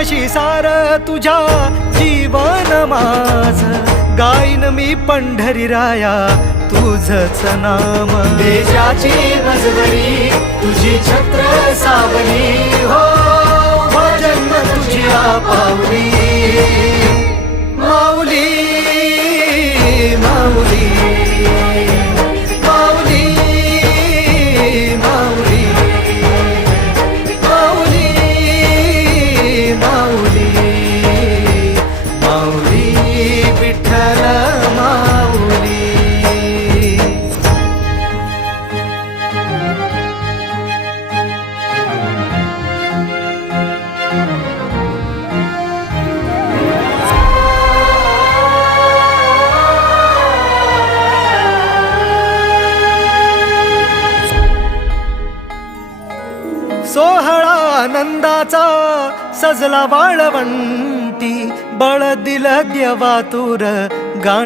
तुझ्याशी सार तुझ्या जीवन माझ गाईन मी पंढरी राया तुझच नाम देशाची मजबरी तुझी छत्र सावली हो जन्म तुझी पावली माऊली माऊली माऊली माऊली माऊली माऊली माऊली विठ्ठल माऊली सोहळा आनंदाचा सजला वाळवंटी बळ दिल देवा तूर